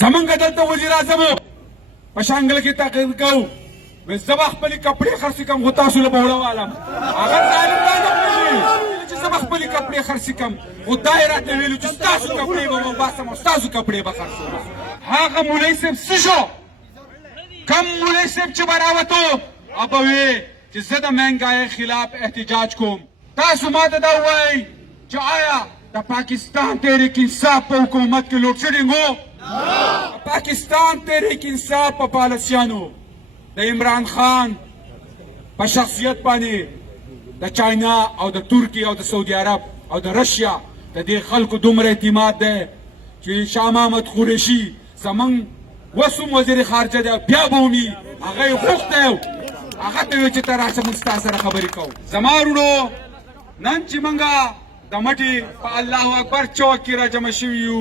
زمونږ دلته وزیر اعظم په شانګله کې تقریر کوو وایي زه به خپلې کپړې خرڅې کړم خو تاسو له به وړه والم هغه ظالم دا نه پوهېږي چې زه به خپلې کپړې خرڅې کړم خو دا یې راته ویلو چې ستاسو کپړې به وباسم او ستاسو کپړې به خرڅوم هغه مولوي صاحب څه شو کم مولوي صاحب چې به راوتو او به ویې چې زه د مهنګایۍ خلاف احتجاج کوم تاسو ما ته دا ووایئ چې آیا د پاکستان تحریک انصاف په حکومت کې لوډ شیډینګ و پاکستان تحریک انصاف په پالیسیانو د عمران خان په شخصیت باندې د چاینا او د ترکیې او د سعودي عرب او د رشیا د دې خلکو دومره اعتماد دی چې شاه محمد قریشي زمونږ اوس هم وزیر خارجه دی بیا به ومي هغه یې غوښتی هغه ته ویل چې ته راشه موږ ستا سره خبرې کوو زما وروڼو نن چې موږ د مټې په الله اکبر چوک کې راجمع شوي یو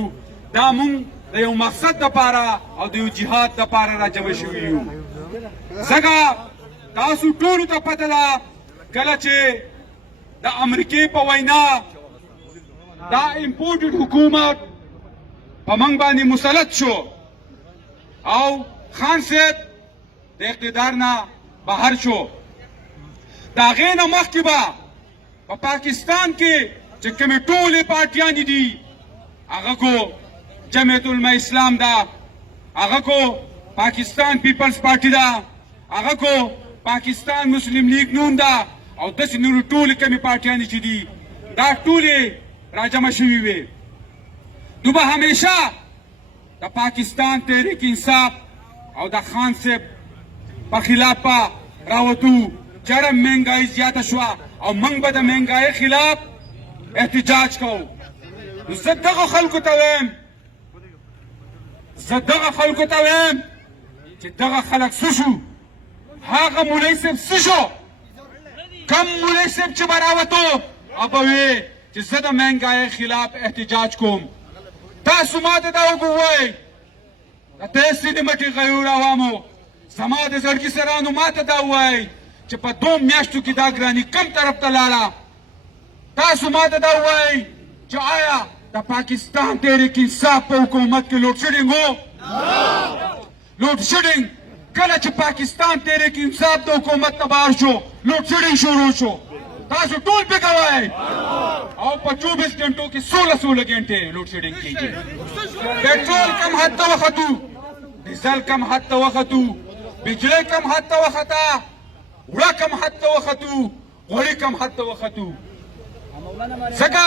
دا موږ د یو مقصد دپاره او د یو جهاد دپاره راجمع شوي یو ځکه تاسو ټولو ته پته ده کله چې د امریکې په وینا دا امپورټډ حکومت په موږ باندې مسلط شو او خان صاحب د اقتدار نه بهر شو د هغې نه مخکې به په پاکستان کې چې کومې ټولې پارټیانې دي هغه کو جمعیت علماء اسلام ده هغه کو پاکستان پیپلز پارټي ده هغه کو پاکستان مسلم لیگ نون ده او داسې نورې ټولې کومې پارټیانې چې دي دا ټولې راجمع شوي وې نو به همیشه د پاکستان تحریک انصاف او د خان صاحب په خلاف به راوتو چېرې مهنګایي زیاته شوه او موږ به د مهنګایۍ خلاف احتجاج کوو نو زه دغه خلکو ته وایم چې دغه خلک څه شو هغه مولوي صاحب څه شو کم مولوي صاحب چې به راوتو او به ویې چې زه د مهنګایۍ خلاف احتجاج کوم تاسو ما ته دا وګورئ د تحصیل مټې غیور عوامو زما د زړګي سرانو ما ته دا ووایئ چې په 2 میاشتو کې دا ګراني کم طرف ته لاړه تاسو ما ته دا ووایئ چې آیا د پاکستان تحریک انصاف په حکومت کې لوډ شیډینګ و لوډ شیډینګ کله چې پاکستان تحریک انصاف د حکومت نه بهر شو لوډ شیډینګ شروع شو تاسو ټول پې کوئ او په 24 घंटों کې 16 घंटे لوډ شیډینګ کېږي पेट्रोल کم حد ته وختو ډیزل کم حد ته وختو بجلی کم حد ته وخته وړه کم حد ته وختو غوړي کم حد ته وختو ځکه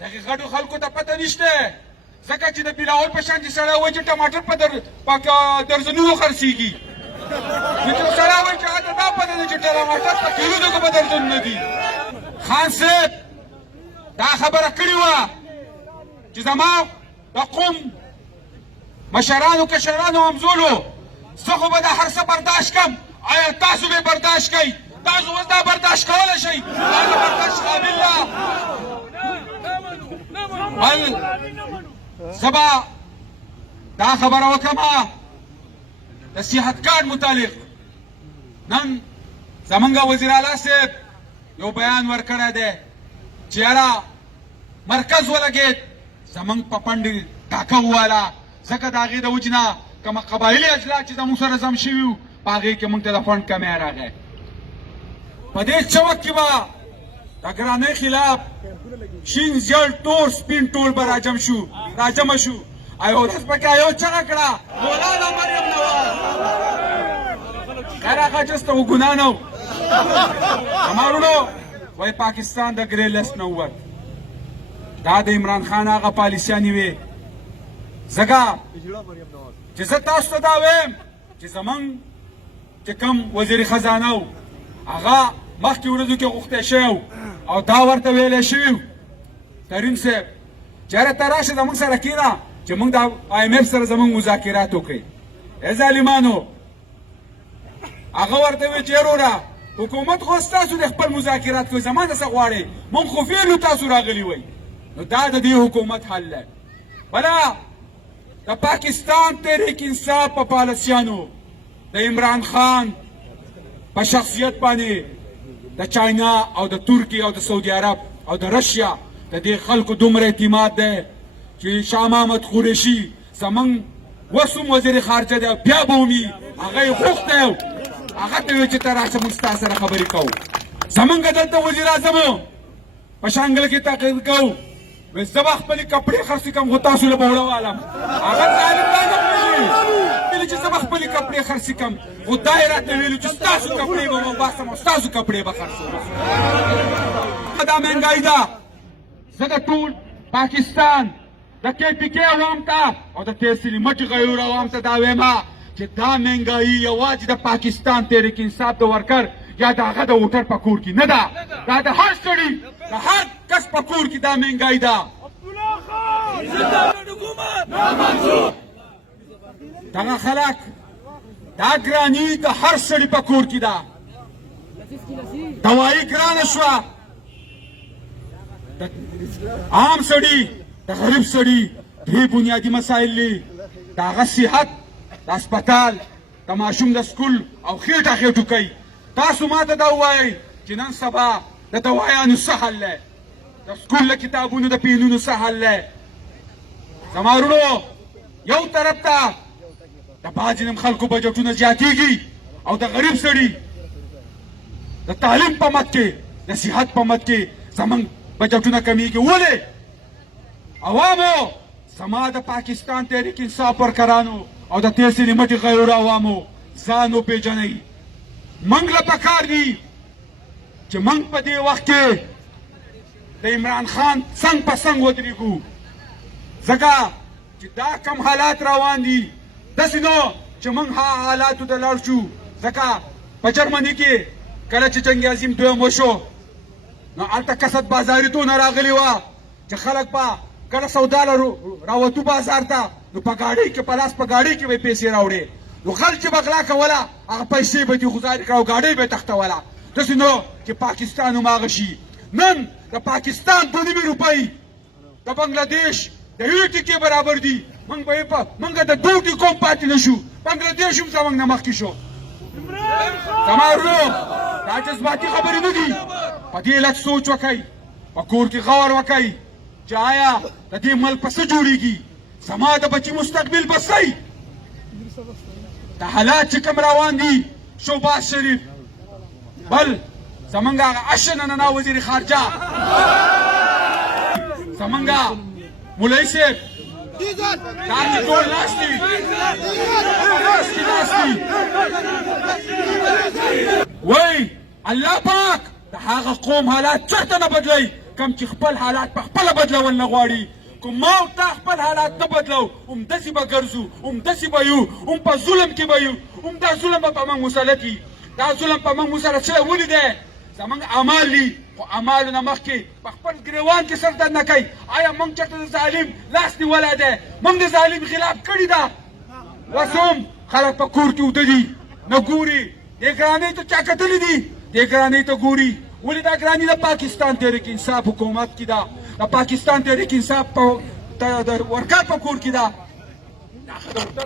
دغې غټو خلکو ته پته نشته ځکه چې د بلاول په شان چې سړی وایي چې ټماټر په درزنونو خرڅېږي نو چې سړی وایي چې هلته دا پته ده چې ټماټر په کیلو دغه په درزنونه دي خان صاحب دا خبره کړې وه چې زما د قوم مشرانو کشرانو همزولو زه خو به دا هر څه برداشت کړم آیا تاسو به برداشت کوئ تاسو اوس دا برداشت کولی شئ دا د برداشت قابل ده بل زه به دا خبره وکړم د صحت کارت متعلق نن زمونږ وزیر اعلی صاحب یو بیان ورکړی دی چې یاره مرکز ولګېد زمونږ په پنډې ټاکه وواله ځکه د هغې د وجې نه کومه قبایلي اجلاس چې زموږ سره زم شوي وو په هغې کې موږ ته د فنډ کمی راغی په دې چوک کې به د ګرانۍ خلاف شین زیړ تور سپین ټول به راجمع شو یو ورځ پکې یو چغه کړه مولانا مریم نواز خیر هغه جسته و ګناه نه و زما وروڼو وایي پاکستان د ګرې لست نه ووت دا د عمران خان هغه پالیسیانې وې ځکه چې زه تاسو ته دا وایم چې زمونږ چې کوم وزیر خزانه و هغه مخکې ورځو کې غوښتی شوی او دا ورته ویلی شوي و ترین صاحب چې هره ته راشه زمونږ سره کښېنه چې موږ د IMF سره زمونږ مذاکرات وکړئ ای ظالمانو هغه ورته ویل چې وروره حکومت خو ستاسو د خپل مذاکرات کوي زما نه څه غواړئ موږ خو فعلو تاسو راغلي وئ نو دا د دې حکومت حل دی بله د پاکستان تحریک انصاف په پالیسیانو د عمران خان په شخصیت باندې د چاینا او د ترکیې او د سعودي عرب او د رشیا د دې خلکو دومره اعتماد دی چې شاه محمد قریشي زمونږ اوس هم وزیر خارجه دی بیا به ومي هغه یې غوښتی و هغه ته ویل چې ته راشه موږ ستا سره خبرې کوو زمونږ دلته وزیر اعظم په شانګله کې تقریر کوو وایي زه به خپلې کپړې خرڅې کړم خو تاسو له به وړوالم هغه ظالم دا نه ویلي چې زه به خپلې کپړې خرڅې کړم خو دا یې راته ویلي چې ستاسو کپړې به وباسم او ستاسو کپړې به خرڅوم دا مهنګایي ده زه د ټول پاکستان د KPK عوام ته او د تحصیلي مټ غیور عوام ته دا وایم چې دا مهنګایي یوازې د پاکستان تحریک انصاف د ورکر یا د هغه د ووټر په کور کې نه ده دا د هر سړي د هر کس په کور کې دا مهنګایي ده دغه خلک دا ګراني د هر سړي په کور کې ده دوایي ګرانه شوه عام سړي د غریب سړي درې بنیادي مسایل دي د هغه صحت د اسپتال د ماشوم د سکول او خېټه خېټو کوي تاسو ما ته دا ووایئ چې نن سبا د دوایانو څه حل دی د سکول له کتابونو د پیلونو څه حل دی زما وروڼو یو طرف ته د بعضې نیم خلکو بجټونه زیاتېږي او د غریب سړي د تعلیم په مد کې د صحت په مد کې زموږ بجټونه کمیږي ولې عوامو زما د پاکستان تحریک انصاف ورکرانو او د تحصیلي مټې غیور عوامو ځان وپېژنئ موږ له پکار دي چې موږ په دې وخت کې د عمران خان څنګ په څنګ ودرېږو ځکه چې دا کم حالات روان دي داسې نو چې موږ هغه حالاتو ته لاړ شو ځکه په جرمني کې کله چې جنګ عظیم دویم وشو نو هلته کسد بازاري تونه راغلې وه چې خلک به کله سودا راوتو بازار ته نو په ګاډۍ کې په لاس په ګاډۍ کې به پیسې راوړې نو خلک چې به غلا کوله هغه پیسې به دې ګزارې کړه او ګاډۍ به یې تختوله داسې نو چې پاکستان هم هغه شي نن د پاکستان 2.5 روپۍ د بنګلادیش د یوې ټکې برابر دي موږ د 2 ټکو پاتې نه شو بنګلادیش هم زموږ نه مخکې شو زما ورونو دا جذباتي خبرې نه دي په دې لږ سوچ وکئ په کور کې غور وکئ چې آیا د دې ملک په څه جوړېږي زما د بچي مستقبل به څه د حالات چې کوم روان دي شهباز شریف بل زمونږ هغه اشنننا وزیر خارجه زمونږ مولوي صاحب دا چې ټول ناست دي وایي الله پاک د هغه قوم حالات چېرته نه بدلوي کوم چې خپل حالات په خپله بدلول نه غواړي کوم ما او تا خپل حالات نه بدلو همداسې به ګرځو همداسې به یو هم په ظلم کې به یو هم دا ظلم به په موږ مسلط وي دا ظلم په موږ مسلط شوی ولې دی زموږ اعمال دي خو اعمالو نه مخکې په خپل ګریوان کې سر درد نه کوي آیا موږ چېرته د ظالم لاس نیولی دی موږ د ظالم خلاف کړي ده اوس هم خلک په کور کې اوده دي نه ګوري دې ګرانۍ ته چا کتلي دي دې ګرانۍ ته ګوري ولې دا ګراني د پاکستان تحریک انصاف حکومت کې ده د پاکستان تحریک انصاف د ورکر په کور کې ده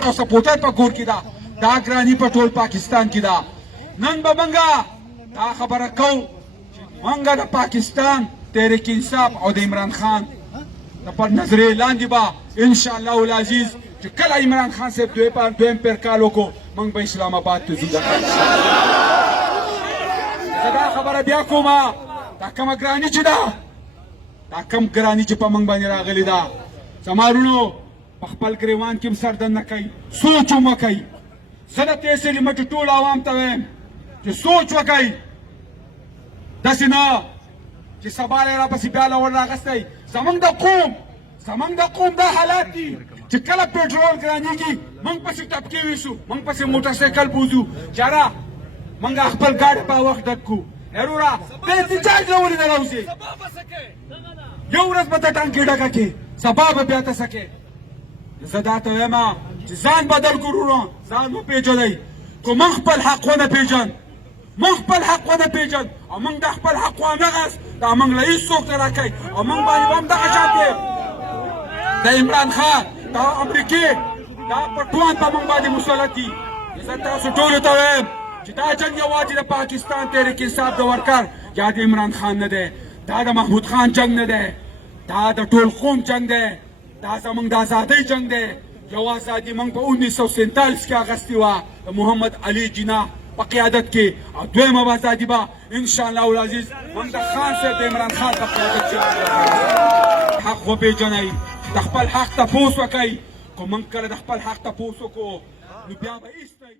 او سپورټر په کور کې ده دا ګراني په ټول پاکستان کې ده نن به موږ دا خبره کوو چې موږ د پاکستان تحریک انصاف او د عمران خان د پر نظرې لاندې به انشاءالله العزیز چې کله عمران خان صاحب دویم پیر کال وکړو موږ به اسلام آباد ته ځو زه دا خبره بیا کومه دا کومه ګراني چې ده دا کم ګراني چې په موږ باندې راغلې ده زما وروڼو په خپل ګریوان کې هم سر دن نه کوي سوچ هم وکئ زه د تحصیلي مټې ټول عوام ته وایم چې سوچ وکئ داسې نه چې سبا یې راپسې بیا لور راغستی زموږ د قوم دا حالات دي چې کله پېټرول ګرانېږي موږ پسې ټپکې ویسو موږ پسې موټر سایکل بوځو جاره موږ خپل ګاډي په وخت ډک کړو وروره ته احتجاج نه ولې نه راوځې یو ورځ به ته ټانکې ډکه کړې سبا به بیا ته څه کې زه دا ته وایم چې ځان بدل کړو وروڼو ځان وپېژنئ که موږ خپل حق ونه پېژن موږ خپل حق ونه پېژن او موږ د خپل حق وانه غست دا موږ له هېڅوک نه راکوي او موږ باندې به هم دغه شان د عمران خان د امریکې دا پټوان په موږ باندې مسلط دي زه تاسو ټولو ته وایم چې دا جنګ یوازې د پاکستان تحریک انصاف د ورکر یا د عمران خان نه دی دا د محمود خان جنګ نه دی دا د ټول قوم جنګ دی دا زموږ د ازادۍ جنګ دی یو ازادي موږ په 1947 کې اخیستې وه د محمد علي جناح په قیادت کې او دویمه به ازادي به انشاءالله العزیز موږ د خان صاحب د عمران خان په قیادت کې حق وپېژنئ د خپل حق تپوس وکئ که موږ کله د خپل حق تپوس وکړو نو بیا به ایستی